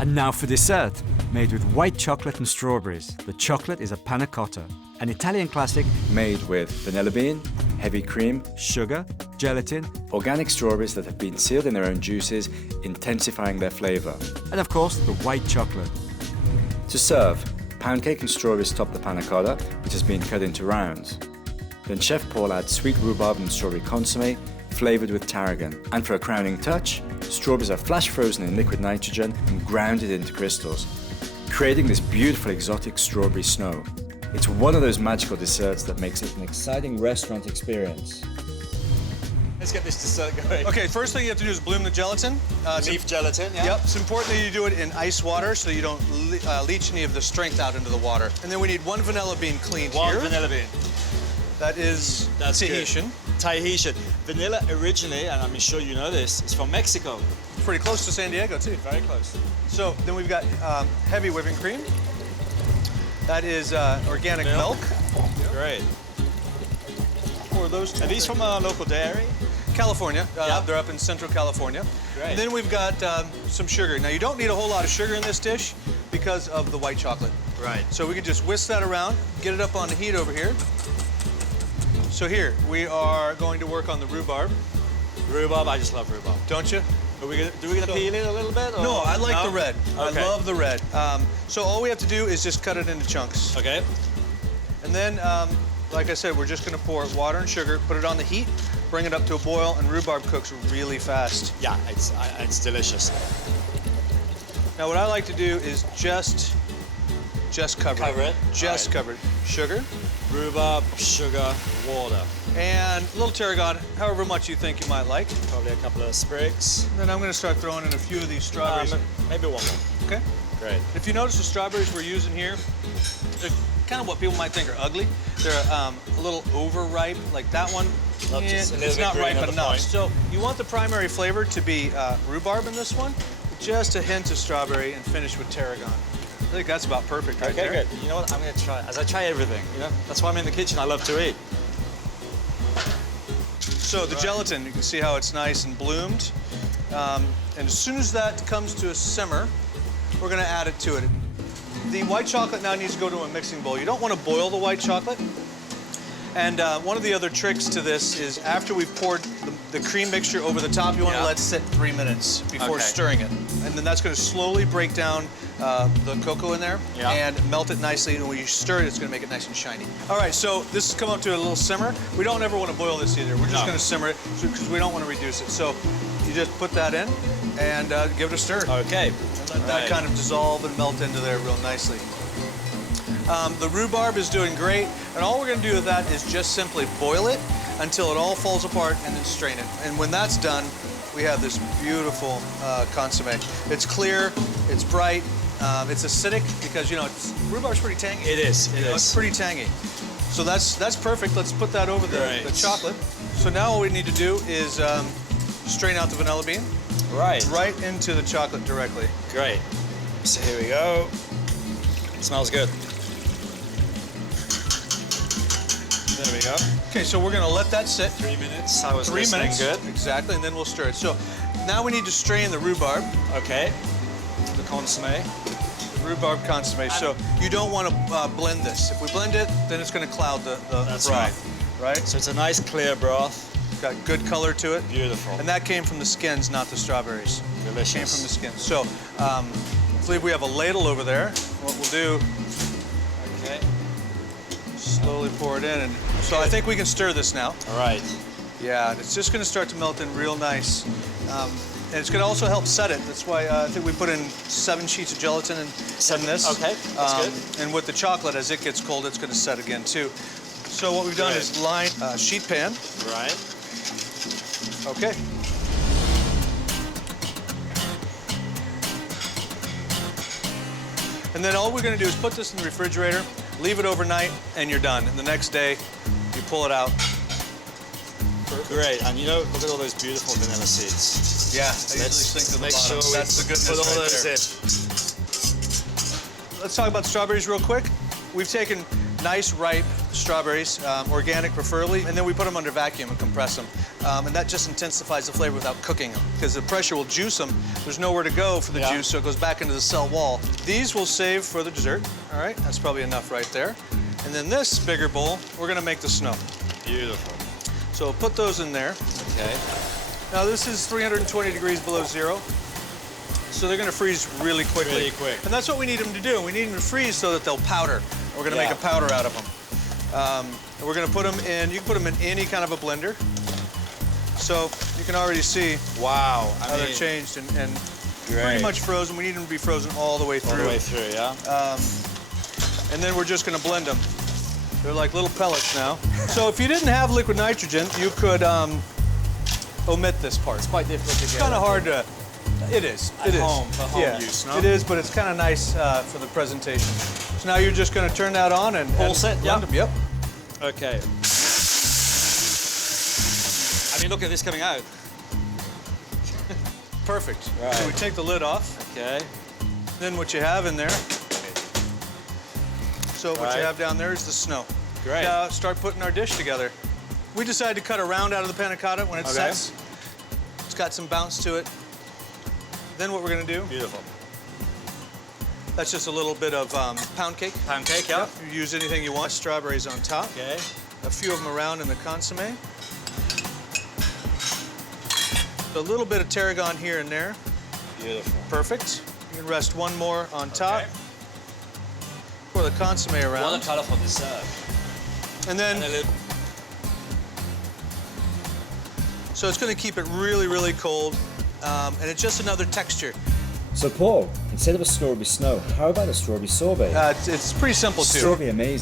And now for dessert, made with white chocolate and strawberries. The chocolate is a Panna Cotta, an Italian classic made with vanilla bean, heavy cream, sugar, gelatin, organic strawberries that have been sealed in their own juices, intensifying their flavor. And of course, the white chocolate. To serve, pound cake and strawberries top the Panna Cotta, which has been cut into rounds. Then Chef Paul adds sweet rhubarb and strawberry consommé, flavored with tarragon. And for a crowning touch, strawberries are flash frozen in liquid nitrogen and grounded into crystals, creating this beautiful exotic strawberry snow. It's one of those magical desserts that makes it an exciting restaurant experience. Let's get this dessert going. Okay, first thing you have to do is bloom the gelatin. Leaf gelatin, yeah? Yep, it's important that you do it in ice water so you don't leach any of the strength out into the water. And then we need 1 vanilla bean cleaned here. 1 vanilla bean. That's Tahitian. Good. Tahitian. Vanilla originally, and I'm sure you know this, is from Mexico. Pretty close to San Diego, too. Very close. So then we've got heavy whipping cream. That is organic milk. Great. For those two Are these from a local dairy? California. Yeah. They're up in Central California. Great. And then we've got some sugar. Now, you don't need a whole lot of sugar in this dish because of the white chocolate. Right. So we can just whisk that around, get it up on the heat over here. So here, we are going to work on the rhubarb. Rhubarb, I just love rhubarb. Don't you? Are we gonna peel it a little bit? Or? No, I like the red. Okay. I love the red. So all we have to do is just cut it into chunks. Okay. And then, like I said, we're just gonna pour water and sugar, put it on the heat, bring it up to a boil, and rhubarb cooks really fast. Yeah, it's delicious. Now, what I like to do is just cover it. Just Right. cover it. Sugar. Rhubarb, sugar, water. And a little tarragon, however much you think you might like. Probably a couple of sprigs. And then I'm gonna start throwing in a few of these strawberries. Maybe 1 more. Okay? Great. If you notice the strawberries we're using here, they're kind of what people might think are ugly. They're a little overripe, like that one. Not just a little it's bit not green ripe at the enough. point. So you want the primary flavor to be rhubarb in this one, just a hint of strawberry, and finish with tarragon. I think that's about perfect right Okay, there. good. You know what? I'm gonna try. As I try everything, you know, that's why I'm in the kitchen. I love to eat. So the gelatin, you can see how it's nice and bloomed. And as soon as that comes to a simmer, we're gonna add it to it. The white chocolate now needs to go to a mixing bowl. You don't want to boil the white chocolate. And one of the other tricks to this is after we've poured the cream mixture over the top, you want to let it sit 3 minutes before stirring it. And then that's going to slowly break down the cocoa in there and melt it nicely. And when you stir it, it's going to make it nice and shiny. All right, so this has come up to a little simmer. We don't ever want to boil this either. We're just going to simmer it because we don't want to reduce it. So you just put that in and give it a stir. Okay. And let that kind of dissolve and melt into there real nicely. The rhubarb is doing great, and all we're going to do with that is just simply boil it until it all falls apart and then strain it. And when that's done, we have this beautiful consommé. It's clear, it's bright, it's acidic because, you know, rhubarb's pretty tangy. It is, it is. It's pretty tangy. So that's perfect. Let's put that over the chocolate. So now all we need to do is strain out the vanilla bean. Right. Right into the chocolate directly. Great. So here we go. It smells good. There we go. Okay, so we're gonna let that sit. 3 minutes. I was 3 listening. minutes. Good. Exactly, and then we'll stir it. So now we need to strain the rhubarb. Okay. The consommé. The rhubarb consommé. So you don't want to blend this. If we blend it, then it's gonna cloud the That's broth. Right. So it's a nice clear broth. Got good color to it. Beautiful. And that came from the skins, not the strawberries. Delicious. Came from the skins. So I believe we have a ladle over there. What we'll do, Okay. slowly pour it in. And so I think we can stir this now. All right. Yeah, it's just going to start to melt in real nice. And it's going to also help set it. That's why I think we put in 7 sheets of gelatin in this. Okay, that's good. And with the chocolate, as it gets cold, it's going to set again, too. So what we've done is line a sheet pan. Right. Okay. And then all we're going to do is put this in the refrigerator, leave it overnight, and you're done. And the next day, you pull it out. Great. And you know, look at all those beautiful vanilla seeds. Yeah, I usually sink to the Make bottom. sure That's the goodness put all right those there. in. Let's talk about strawberries real quick. We've taken nice, ripe strawberries, organic preferably, and then we put them under vacuum and compress them. and that just intensifies the flavor without cooking them, because the pressure will juice them. There's nowhere to go for the juice, so it goes back into the cell wall. These we'll save for the dessert. All right, that's probably enough right there. And then this bigger bowl, we're gonna make the snow. Beautiful. So we'll put those in there. Okay. Now this is 320 degrees below zero, so they're gonna freeze really quickly. Really quick. And that's what we need them to do. We need them to freeze so that they'll powder. We're gonna make a powder out of them. And we're gonna put them in, you can put them in any kind of a blender. So you can already see Wow. how they're changed and pretty much frozen. We need them to be frozen all the way through. All the way through, yeah. And then we're just gonna blend them. They're like little pellets now. So if you didn't have liquid nitrogen, you could omit this part. It's quite difficult to get. It's kind of hard to, it is. At home, for home use, no? It is, but it's kind of nice for the presentation. So now you're just gonna turn that on and All set, blend them. Yep. Okay. I mean, look at this coming out. Perfect. Right. So we take the lid off. Okay. Then what you have in there. So what you have down there is the snow. Great. Now start putting our dish together. We decided to cut a round out of the panna cotta when it sets. It's got some bounce to it. Then what we're gonna do. Beautiful. That's just a little bit of pound cake. Pound cake, yeah. You use anything you want. Strawberries on top. Okay. A few of them around in the consommé. A little bit of tarragon here and there. Beautiful. Perfect. You can rest one more on top. Pour the consommé around. What a colourful dessert. And then, so it's going to keep it really, really cold, and it's just another texture. So Paul, instead of a strawberry snow, how about a strawberry sorbet? It's pretty simple too. Strawberry amazing.